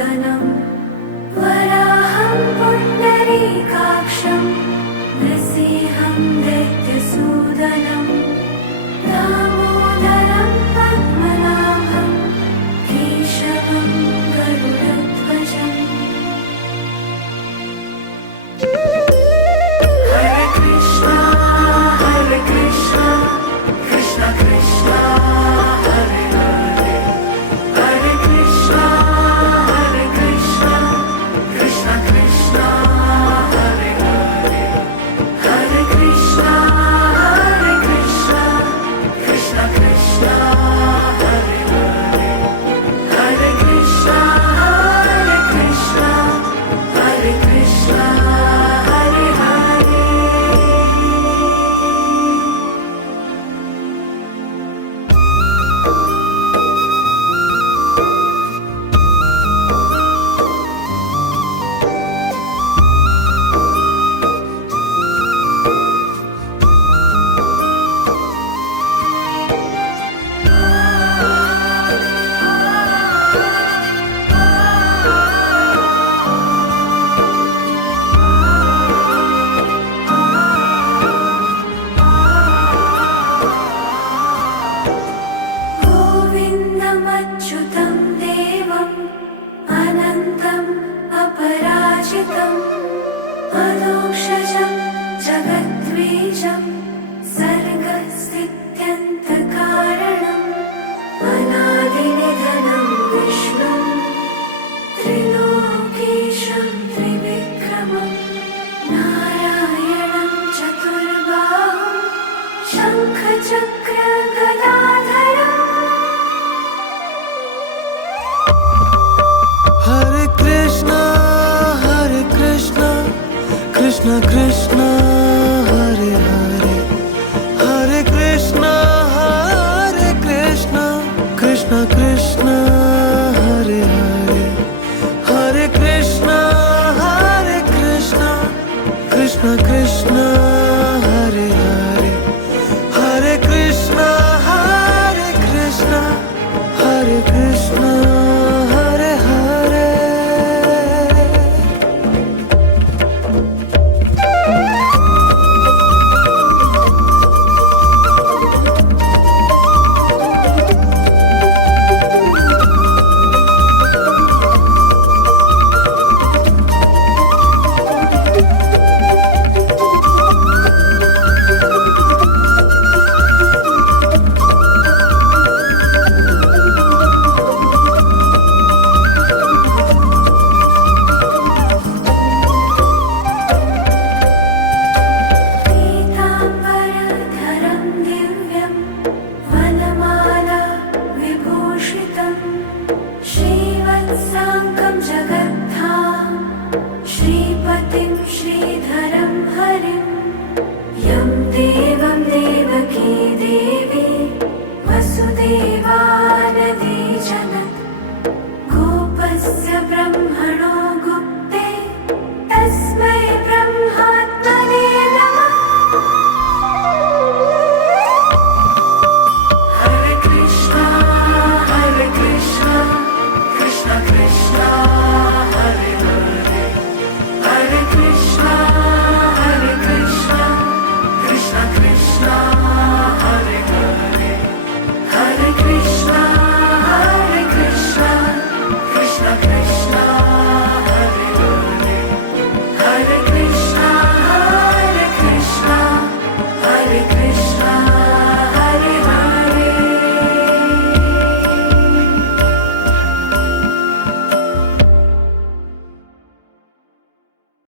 मधुसूदनं वराहं पुण्डरीकाक्षं नृसिंहं दैत्यसूदनं दामोदरं पद्मनाभं केशवं गरुडध्वजम्। हरे कृष्णा कृष्ण कृष्ण हरे हरे, हरे कृष्णा कृष्ण कृष्ण हरे हरे, हरे कृष्णा कृष्ण कृष्ण हरे हरे, हरे कृष्णा हरे कृष्णा हरे हरे। गोविन्दमच्युतं देवम् अनन्तम् अपराजितम् अदोक्षजं जगद्बीजं सर्गस्थित्यन्तकारणम् अनादिनिधनं विष्णुं त्रिलोकेशं त्रिविक्रमं नारायणं चतुर्बाहुं शङ्खचक्रगदाधरम्। हरे कृष्ण कृष्ण कृष्ण हरे हरे, हरे कृष्ण कृष्ण कृष्ण